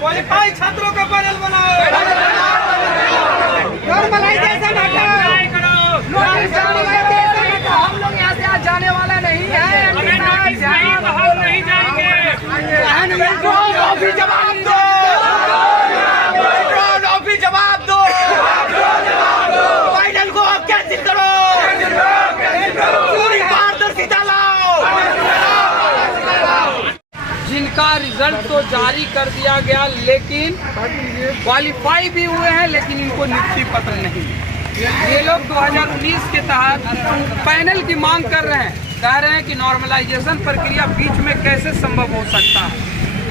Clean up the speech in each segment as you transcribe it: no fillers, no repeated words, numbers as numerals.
Qualify छात्रों का panel बनाओ। हम लोग यहाँ से आज जाने वाला नहीं है। नहीं जाएंगे। जवाब दो, जवाब दो। पैनल को आप कैंसिल करो, पूरी पारदर्शिता लाओ। जिनका रिजल्ट तो जारी कर दिया गया, लेकिन क्वालिफाई भी हुए हैं, लेकिन इनको नियुक्ति पत्र नहीं। ये लोग 2019 के तहत पैनल की मांग कर रहे हैं, कह रहे हैं कि नॉर्मलाइजेशन प्रक्रिया बीच में कैसे संभव हो सकता है।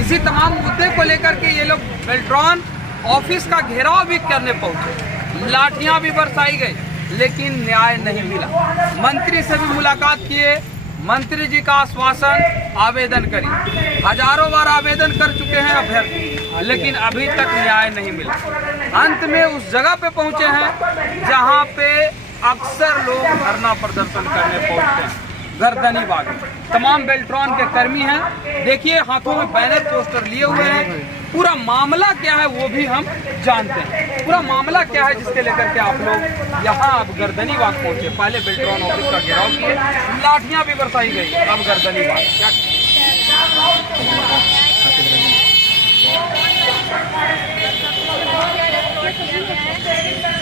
इसी तमाम मुद्दे को लेकर के ये लोग बेल्ट्रॉन ऑफिस का घेराव भी करने पहुंचे, लाठियां भी बरसाई गई, लेकिन न्याय नहीं मिला। मंत्री से भी मुलाकात किए, मंत्री जी का आश्वासन आवेदन करिए। हजारों बार आवेदन कर चुके हैं अभ्यर्थी, लेकिन अभी तक न्याय नहीं मिला। अंत में उस जगह पे पहुंचे हैं जहां पे अक्सर लोग धरना प्रदर्शन करने पहुंचते हैं, गर्दनी बाग। तमाम बेल्ट्रॉन के कर्मी हैं, देखिए हाथों में बैनर पोस्टर लिए हुए हैं। पूरा मामला क्या है वो भी हम जानते हैं। पूरा मामला क्या है जिसके लेकर के आप लोग यहाँ अब गर्दनी बाग पहुंचे। पहले बेल्ट्रॉन ऑफिस का घेराव किए, लाठियां भी बरसाई गई, अब गर्दनी बाग। क्या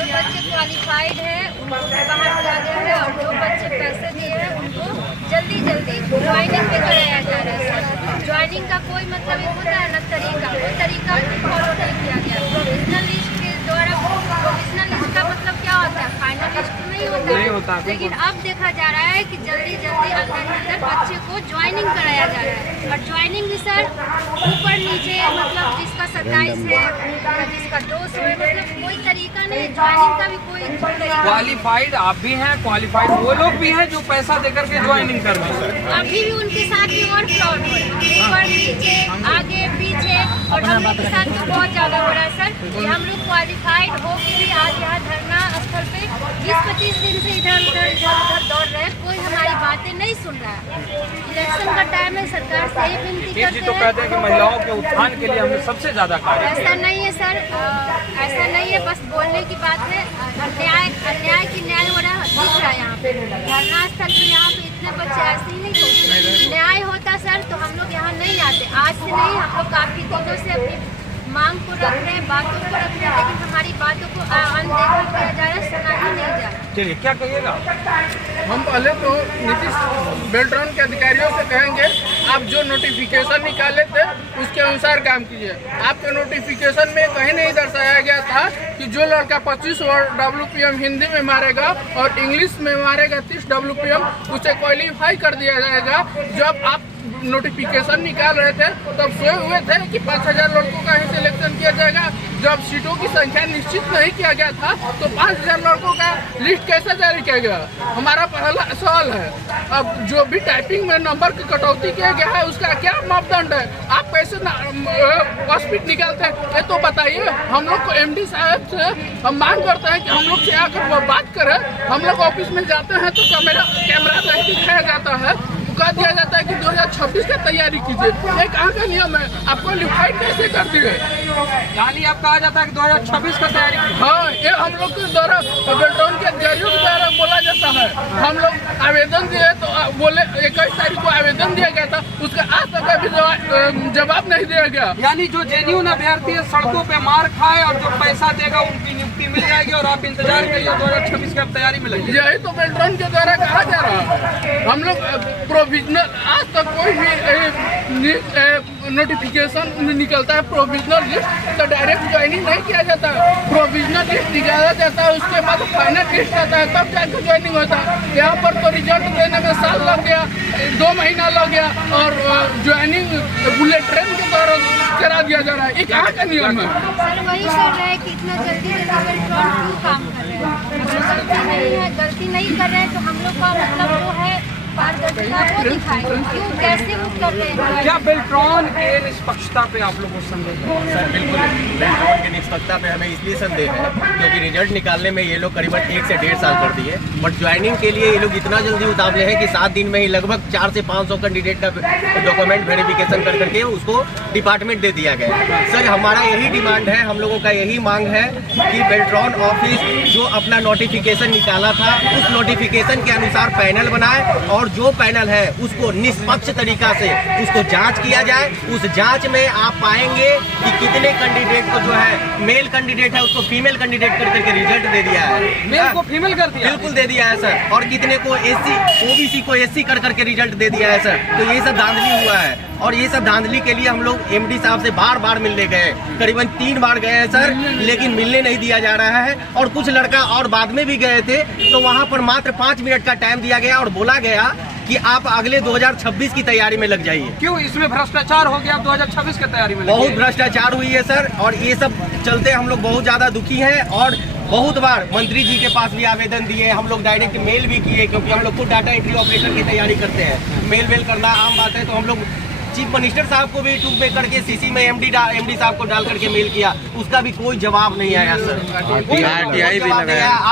बच्चे क्वालिफाइड है उनको बाहर किया गया है, और जो बच्चे पैसे दिए हैं उनको जल्दी ज्वाइनिंग पे कराया जा रहा है। ज्वाइनिंग का कोई मतलब एक होता है ना तरीका, वो तरीका फॉलो नहीं किया गया। प्रोविजनल लिस्ट के द्वारा, प्रोविजनल लिस्ट का मतलब क्या होता है, फाइनल लिस्ट नहीं होता। लेकिन अब देखा जा रहा है कि जल्दी अंदर बच्चे को ज्वाइनिंग कराया जा रहा है। और ज्वाइनिंग भी सर ऊपर नीचे, मतलब जिसका 27 है, जिसका 200 है, मतलब कोई तरीका नहीं। ज्वाइनिंग का भी कोई तरीका। क्वालिफाइड आप भी हैं, क्वालिफाइड वो लोग भी हैं जो पैसा देकर के ज्वाइनिंग कर रहे हैं। अभी भी उनके साथ भी और फ्रॉड हो रहा है, ऊपर नीचे आगे पीछे, और हम लोग के साथ तो बहुत ज़्यादा हो रहा है सर। ये हम लोग क्वालिफाइड हो के भी आज यहाँ धरना स्थल पे 20-25 दिन से इधर उधर दौड़ रहे हैं, कोई हमारी बातें नहीं सुन रहा है। इलेक्शन का टाइम है, सरकार से ही विनती करते हैं। तो कहते हैं कि महिलाओं के उत्थान के लिए हमने सबसे ज्यादा कार्य। ऐसा नहीं है सर, ऐसा नहीं है, बस बोलने की बात है। अन्याय की न्याय हो रहा है, दिख रहा है यहाँ पे धरना स्थल पे। यहाँ पे इतने बच्चे ऐसे ही नहीं पहुँचते। न्याय होता सर तो हम लोग यहाँ नहीं आते। आज से नहीं, हम लोग काफी दिनों से अपनी मांग को रख रहे हैं, बातों को रख रहे हैं, लेकिन हमारी बातों को अनदेखा किया जा रहा है, सुना ही नहीं जा रहा। चलिए क्या कहिएगा? हम पहले तो नीतीश बेल्ट्रॉन के अधिकारियों से कहेंगे, आप जो नोटिफिकेशन निकाले थे उसके अनुसार काम कीजिए। आपके नोटिफिकेशन में कहीं नहीं दर्शाया गया था कि जो लड़का 25 WPM हिंदी में मारेगा और इंग्लिश में मारेगा 30 WPM, उसे क्वालिफाई कर दिया जाएगा। जब आप नोटिफिकेशन निकाल रहे थे तब सोए हुए थे कि 5000 लड़कों का ही सिलेक्शन किया जाएगा। जब सीटों की संख्या निश्चित नहीं किया गया था तो 5000 लड़कों का लिस्ट कैसे जारी किया गया? हमारा पहला सवाल है। अब जो भी टाइपिंग में नंबर की कटौती किया गया है उसका क्या मापदंड है? आप कैसे स्पीड निकालते हैं ये तो बताइए। हम लोग को MD साहब से हम मांग करते हैं कि हम लोग से आकर वो बात करें। हम लोग ऑफिस में जाते हैं तो कैमरा नहीं दिखाया जाता है, कह दिया जाता है कि 2026 का तैयारी कीजिए। ये कहाँ का नियम है? आपको लिफाइड कैसे कर दिए? यानी अब कहा जाता है कि 2026 का तैयारी कीजिए। हाँ, ये हम लोग के द्वारा बेल्ट्रॉन के अधिकारियों के द्वारा बोला जाता है। हम लोग आवेदन दिए तो बोले 21 तारीख को आवेदन दिया गया था, उसका आज तक अभी जवाब नहीं दिया गया। यानी जो जेन्युइन अभ्यर्थी सड़कों पे मार खाए और जो पैसा देगा उनकी नियुक्ति मिल जाएगी और आप इंतजार करिए 2026 की तैयारी में लगी। यही तो बेल्ट्रॉन के द्वारा कहा जा रहा है। हम लोग प्रोविजनल, आज तक कोई भी नोटिफिकेशन निकलता है प्रोविजनल लिस्ट तो डायरेक्ट ज्वाइनिंग नहीं किया जाता है। प्रोविजनल लिस्ट निकाला जाता है, उसके बाद फाइनल लिस्ट आता है, तब जाकर ज्वाइनिंग होता है। यहाँ पर तो रिजल्ट देने में साल लग गया, 2 महीना लग गया और ज्वाइनिंग बुलेट ट्रेन के द्वारा करा दिया जा रहा है। ये कहाँ का नियम है? सर वही कर रहा है कि इतना जल्दी गलती नहीं कर रहे हैं तो हम लोग का मतलब जो है पारदर्शिता वो दिखाएं, क्यों कैसे वो कर रहे हैं। क्या बेल्ट्रॉन के निष्पक्षता पे आप लोगों को संदेह है? सर बिल्कुल बेल्ट्रॉन की निष्पक्षता पे हमें इसलिए संदेह है क्योंकि रिजल्ट निकालने में ये लोग करीबन 1 से 1.5 साल कर दिए, बट ज्वाइनिंग के लिए ये लोग इतना जल्दी उतावले हैं कि 7 दिन में ही लगभग 400 से 500 कैंडिडेट का डॉक्यूमेंट वेरिफिकेशन कर करके उसको डिपार्टमेंट दे दिया गया। सर हमारा यही डिमांड है, हम लोगों का यही मांग है कि बेल्ट्रॉन ऑफिस जो अपना नोटिफिकेशन निकाला था उस नोटिफिकेशन के अनुसार पैनल बनाए और जो पैनल है उसको निष्पक्ष तरीका से उसको जांच किया जाए। उस जांच में आप पाएंगे कि कितने कैंडिडेट को जो है मेल कैंडिडेट है उसको फीमेल कैंडिडेट कर करके रिजल्ट दे दिया है, मेल को फीमेल कर दिया, बिल्कुल दे दिया है सर, और कितने को एससी ओबीसी को एससी कर करके रिजल्ट दे दिया है सर। तो ये सब धांधली हुआ है और ये सब धांधली के लिए हम लोग एमडी साहब से बार बार मिलने गए, करीबन 3 बार गए हैं सर, लेकिन मिलने नहीं दिया जा रहा है। और कुछ लड़का और बाद में भी गए थे तो वहाँ पर मात्र 5 मिनट का टाइम दिया गया और बोला गया कि आप अगले 2026 की तैयारी में लग जाइए। क्यों इसमें भ्रष्टाचार हो गया? आप 2026 की तैयारी में बहुत भ्रष्टाचार हुई है सर और ये सब चलते हम लोग बहुत ज्यादा दुखी हैं और बहुत बार मंत्री जी के पास भी आवेदन दिए, हम लोग डायरेक्ट मेल भी किए क्योंकि हम लोग खुद डाटा एंट्री ऑपरेटर की तैयारी करते हैं, मेल करना आम बात है। तो हम लोग चीफ मिनिस्टर साहब को भी टूक में करके सीसी में एमडी साहब को डाल करके मेल किया, उसका भी कोई जवाब नहीं आया सर।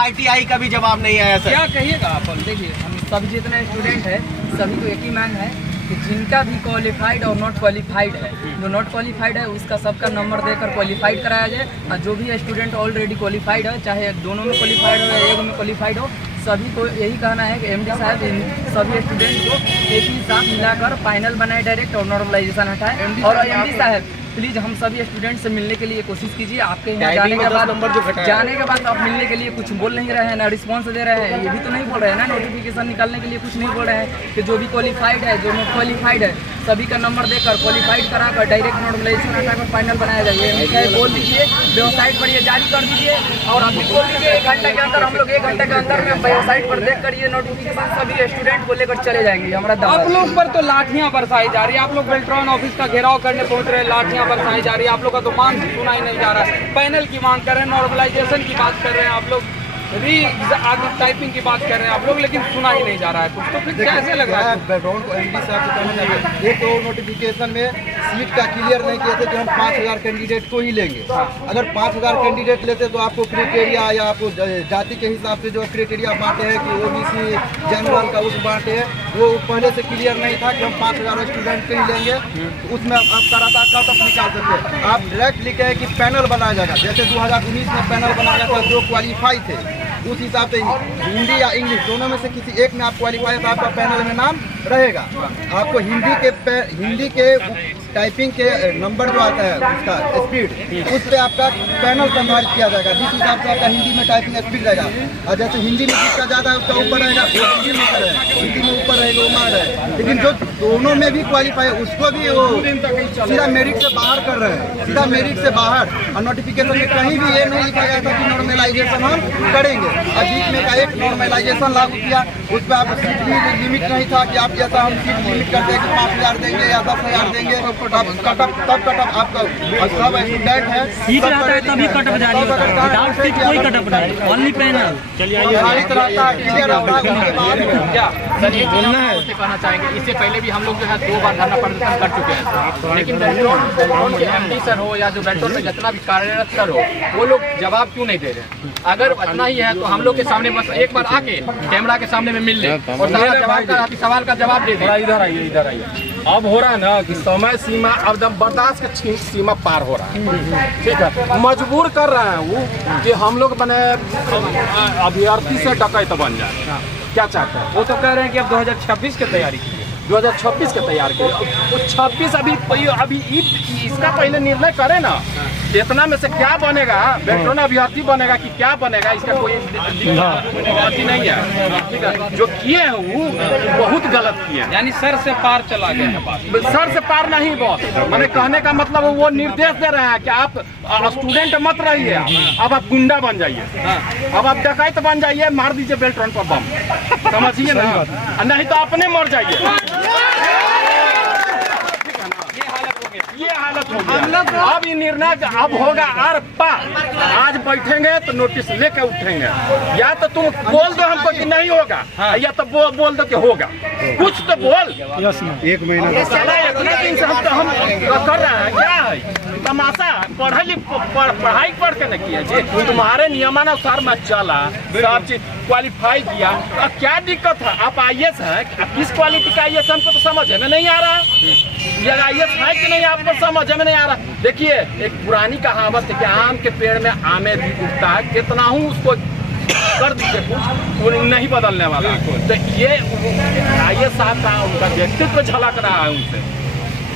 आरटीआई का भी जवाब नहीं आया सर। क्या कहिएगा आप? देखिए हम सभी जितने स्टूडेंट हैं सभी को एक ही मांग है कि जिनका भी क्वालिफाइड और नॉट क्वालिफाइड है, जो नॉट क्वालिफाइड है उसका सबका नंबर देकर क्वालिफाइड कराया जाए, और जो भी स्टूडेंट ऑलरेडी क्वालिफाइड है, चाहे दोनों में क्वालिफाइड हो या एक में क्वालिफाइड हो, सभी को यही कहना है कि एमडी साहब इन सभी स्टूडेंट को एक ही साथ मिलाकर फाइनल बनाए डायरेक्ट और नॉर्मलाइजेशन हटाए। और एमडी साहब प्लीज हम सभी स्टूडेंट से मिलने के लिए कोशिश कीजिए। आपके यहाँ जाने के बाद आप मिलने के लिए कुछ बोल नहीं रहे हैं, ना रिस्पॉन्स दे रहे हैं, ये भी तो नहीं बोल रहे हैं ना नोटिफिकेशन निकालने के लिए कुछ नहीं बोल रहे हैं कि जो भी क्वालिफाइड है जो नॉट क्वालिफाइड है सभी का नंबर देकर क्वालिफाइड कराकर डायरेक्ट नॉर्मलाइजेशन हटाकर फाइनल बनाया जाए। बोल दीजिए वेबसाइट पर ये जारी कर दीजिए और आप बोल दीजिए 1 घंटे के अंदर, हम लोग 1 घंटे के अंदर में वेबसाइट पर देख कर ये नोटिफिकेशन सभी स्टूडेंट को लेकर चले जाएंगे। हमारा आप लोग पर तो लाठियां बरसाई जा रही है, आप लोग बेल्ट्रॉन ऑफिस का घेराव करने पहुंच रहे हैं, लाठियां बरसाई जा रही है, आप लोग का तो मांग सुना ही नहीं जा रहा है। पैनल की मांग कर रहे हैं, नॉर्मलाइजेशन की बात कर रहे हैं आप लोग, टाइपिंग की बात कर रहे हैं आप लोग, लेकिन सुना ही नहीं जा रहा है कुछ। तो फिर कैसे लग रहा है? बैकग्राउंड को एमडी साहब से कहना चाहिए, एक तो नोटिफिकेशन में सीट का क्लियर नहीं किए थे कि हम 5000 कैंडिडेट को ही लेंगे। अगर 5000 कैंडिडेट लेते तो आपको क्राइटेरिया या आपको जाति के हिसाब से जो क्राइटेरिया बांटे हैं कि ओबीसी जनरल का उस बांटे हैं, वो पहले से क्लियर नहीं था कि हम 5000 स्टूडेंट को ही लेंगे। उसमें आप कराता कट ऑफ निकाल सकते हैं। आप डायरेक्ट लिखे हैं कि पैनल बनाया जाएगा, जैसे 2019 में पैनल बनाया था जो क्वालिफाई थे उस हिसाब से हिंदी या इंग्लिश दोनों में से किसी एक में आप क्वालिफाई तो आपका पैनल में नाम रहेगा। आपको हिंदी के टाइपिंग के नंबर जो आता है उसका स्पीड, उस पर आपका पैनल संभालित किया जाएगा जिस हिसाब से आपका हिंदी में टाइपिंग स्पीड रहेगा। और जैसे हिंदी में जिसका ज़्यादा है उसका ऊपर रहेगा, हिंदी में ऊपर रहेगा, हिंदी में ऊपर रहेगा वो मार है। लेकिन जो दोनों में भी क्वालिफाई है उसको भी वो सीधा मेरिट से बाहर कर रहे हैं, सीधा मेरिट से बाहर। और नोटिफिकेशन में कहीं भी ये नहीं लिखा गया था कि नॉर्मलाइजेशन हम करेंगे। और बीच में का एक नॉर्मलाइजेशन लागू किया, उस पर आप सीट भी लिमिट नहीं था कि आप जैसा हम सीट लिमिट करते हैं कि 5000 देंगे या 10,000 देंगे, तब कटअप आपका सब स्टूडेंट है सीट रहता है तभी कटअप जारी होता है, विदाउट सीट कोई कटअप नहीं, ओनली पैनल। चलिए सारी तरह का क्लियर होता है उसके बाद क्या सर ये बोलना है कहना चाहेंगे। इससे पहले भी हम लोग जो है 2 बार धरना प्रदर्शन कर चुके हैं, लेकिन बेल्ट्रॉन के एमडी सर हो या जो बेल्ट्रॉन में जितना भी कार्यरत सर हो वो लोग जवाब क्यों नहीं दे रहे? अगर इतना ही है तो हम लोग के सामने बस एक बार आके कैमरा के सामने में मिल ले और सारा जवाब का सवाल का जवाब दे दे। इधर आइए। अब हो रहा है ना कि समय सीमा अब एकदम बर्दाश्त की सीमा पार हो रहा है, ठीक है। मजबूर कर रहे हैं वो कि हम लोग बने अभ्यर्थी से डकैत बन जाए। क्या चाहते हैं? वो तो कह रहे हैं कि अब 2026 की तैयारी कीजिए, 2026 के तैयार किए। तो 26 अभी इसका पहले निर्णय करे ना, इतना में से क्या बनेगा, बेल्ट्रॉन अभ्यर्थी बनेगा कि क्या बनेगा, इसका कोई अथी नहीं है, ठीक है। जो किए हैं वो बहुत गलत किए हैं, यानी सर से पार चला गया है बात। सर से पार नहीं बॉस, मैंने कहने का मतलब वो निर्देश दे रहे हैं कि आप स्टूडेंट मत रहिए, अब आप गुंडा बन जाइए, अब आप डकैत बन जाइए, मार दीजिए बेल्ट्रॉन पर बम, समझिए ना, नहीं तो अपने मर जाइए। ये हालत हो गया। ये हालत हो गया। अब ये निर्णय अब होगा आर पार। आज बैठेंगे तो नोटिस लेके उठेंगे, या तो तुम बोल दो हमको कि नहीं होगा, या तो बोल दो कि होगा। कुछ तो बोल। 1 महीना इतना दिन से हम कर रहे हैं, क्या है तमाशा? पढ़ाई पढ़ के न किया जी, तुम्हारे नियमानुसार मैं चला, सब चीज क्वालिफाई किया। अब क्या दिक्कत है? आप IAS है, किस क्वालिटी का IAS हमको तो समझ में नहीं आ रहा। ये IAS है कि नहीं आपको समझ में नहीं आ रहा। देखिए, एक पुरानी कहावत है कि आम के पेड़ में आमे भी उगता है, कितना हूँ उसको कर दीजिए कुछ, वो नहीं बदलने वाला। तो ये IAS साहब का उनका व्यक्तित्व झलक रहा है,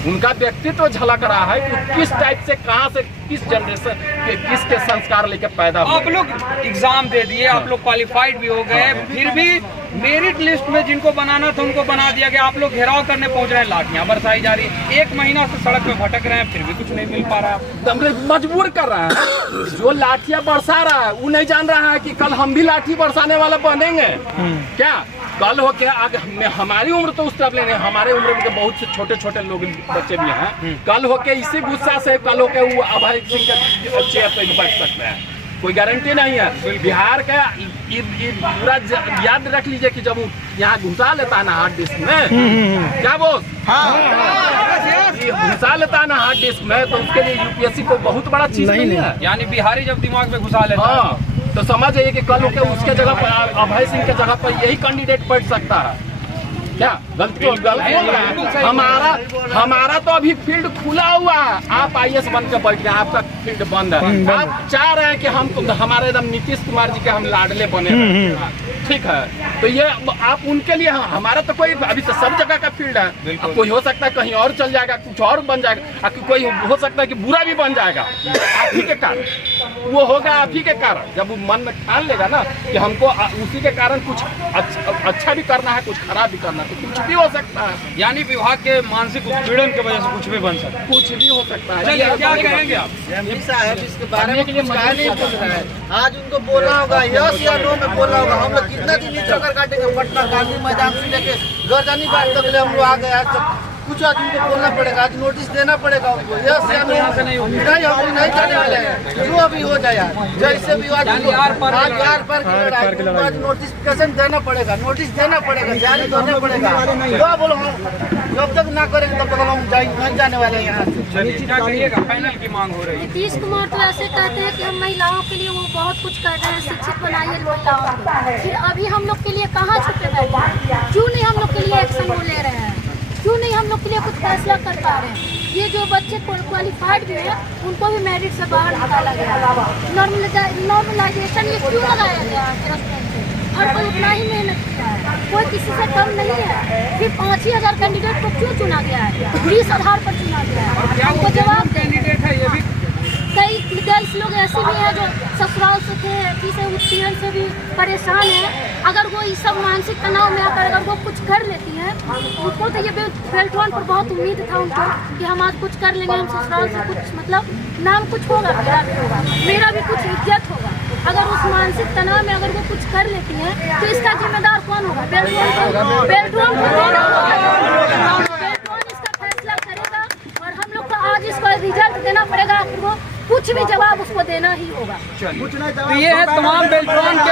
उनका व्यक्तित्व झलक रहा है कि किस टाइप से, कहाँ से, किस जनरेशन के किसके संस्कार लेके पैदा हुए। आप लोग एग्जाम दे दिए, आप लोग क्वालिफाइड भी हो गए, फिर भी मेरिट लिस्ट में जिनको बनाना था उनको बना दिया गया। आप लोग घेराव करने पहुंच रहे हैं, लाठियां बरसाई जा रही है। 1 महीना से सड़क पे भटक रहे हैं, फिर भी कुछ नहीं मिल पा रहा है। मजबूर कर रहा है। जो लाठियां बरसा रहा है वो नहीं जान रहा है कि कल हम भी लाठी बरसाने वाला बनेंगे। क्या कल हो क्या? हमारी उम्र तो उस तरफ लेने, हमारे उम्र में तो बहुत से छोटे छोटे लोग बच्चे भी हैं। कल हो के इसी गुस्सा से कल हो के वो अभय सिंह के चेयर पे बैठ सकते हैं, कोई गारंटी नहीं है। बिहार का पूरा याद रख लीजिए कि जब वो यहाँ घुसा लेता है ना हार्ड डिस्क में, क्या बोल घुसा लेता है ना हार्ड डिस्क में, तो उसके लिए UPSC को बहुत बड़ा चीज नहीं है। यानी बिहारी जब दिमाग में घुसा लेता है, तो समझ जाइए कि कल के उसके जगह पर अभय सिंह के जगह पर यही कैंडिडेट बैठ सकता है। क्या गलती बोल रहा है? हमारा तो अभी फील्ड खुला हुआ है। आप IAS बन के बैठ गए, आपका फील्ड बंद है। आप चाह रहे हैं कि हम हमारे एकदम नीतीश कुमार जी के हम लाडले बने, ठीक है? तो ये आप उनके लिए, हमारा तो कोई अभी तो सब जगह का फील्ड है। कोई हो सकता है कहीं और चल जाएगा, कुछ और बन जाएगा, कोई हो सकता है कि बुरा भी बन जाएगा। आप ही के कारण वो होगा, आप ही के कारण। जब वो मन में ठान लेगा ना कि हमको उसी के कारण कुछ अच्छा भी करना है, कुछ खराब भी करना है, तो कुछ भी हो सकता है। यानी विभाग के मानसिक उत्पीड़न की वजह से कुछ भी बन सकता है, कुछ भी हो सकता है। चलिए, क्या कहेंगे आप? साहब इसके बारे में कुछ कहा नहीं बोल रहा है। आज उनको बोलना होगा, यस या नो में बोलना होगा। हम लोग कितना दिन नीचे चक्कर काटेंगे, पटना गांधी मैदान से लेके गर्दनी बात तक हम लोग आ गए। आज तक कुछ आदमी को बोलना पड़ेगा, आज नोटिस देना पड़ेगा उनको, यस या नो। नहीं, हम नहीं जाने वाले हैं, जो अभी हो जाए। जैसे भी आज यार पर आज नोटिफिकेशन देना पड़ेगा, नोटिस देना पड़ेगा, जारी करना पड़ेगा। जो बोलो जब तक ना करेंगे तब तक हम नहीं जाने वाले हैं यहाँ से। चलिए, क्या कहिएगा? फाइनल की मांग हो रही है। नीतीश कुमार तो ऐसे कहते हैं कि हम महिलाओं के लिए वो बहुत कुछ कर रहे हैं, शिक्षित बनाइए महिलाओं को। फिर अभी हम लोग के लिए कहाँ छुपे बैठे हैं? क्यों नहीं हम लोग के लिए एक्शन वो ले रहे हैं? क्यों नहीं हम लोग के लिए कुछ फैसला कर पा रहे हैं? ये जो बच्चे क्वालिफाइड भी हैं उनको भी मेरिट से बाहर निकाला गया। नॉर्मलाइजेशन ये क्यों लगाया गया है? हर कोई उतना ही मेहनत किया है, कोई किसी से कम नहीं है। फिर 5 ही हजार कैंडिडेट को क्यों चुना गया है? 20 आधार पर चुना गया है। हमको जवाब कैंडिडेट है, ये भी कई गर्ल्स लोग ऐसे भी हैं जो ससुराल से थे, किसी उत्पीड़न से भी परेशान है। अगर वो इस सब मानसिक तनाव में आकर अगर वो कुछ कर लेती हैं, उनको तो ये बेल्ट्रॉन पर बहुत उम्मीद था उनको कि हम आज कुछ कर लेंगे, हम ससुराल से कुछ मतलब नाम कुछ होगा, मेरा भी होगा, मेरा भी कुछ इज्जत होगा। अगर उस मानसिक तनाव में अगर वो कुछ कर लेती हैं तो इसका जिम्मेदार कौन होगा? बेल्ट्रॉन इसका फैसला करेगा और हम लोग को आज इसका रिजल्ट देना पड़ेगा। फिर वो कुछ भी जवाब उसको देना ही होगा। तो ये है तमाम बेल्ट्रॉन के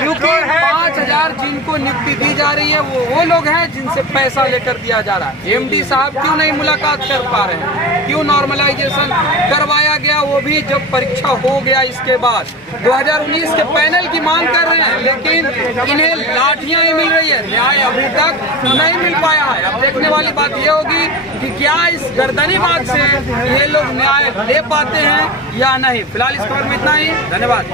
क्योंकि 5000 जिनको नियुक्ति दी जा रही है वो लोग हैं जिनसे पैसा लेकर दिया जा रहा है। MD साहब क्यों नहीं मुलाकात कर पा रहे हैं? क्यों नॉर्मलाइजेशन करवाया गया, वो भी जब परीक्षा हो गया इसके बाद? 2019 के पैनल की मांग कर रहे हैं, लेकिन इन्हें लाठियां ही मिल रही है, न्याय अभी तक नहीं मिल पाया है। अब देखने वाली बात ये होगी कि क्या इस गर्दनी बात से ये लोग न्याय ले पाते हैं या नहीं। फिलहाल इस खबर में इतना ही, धन्यवाद।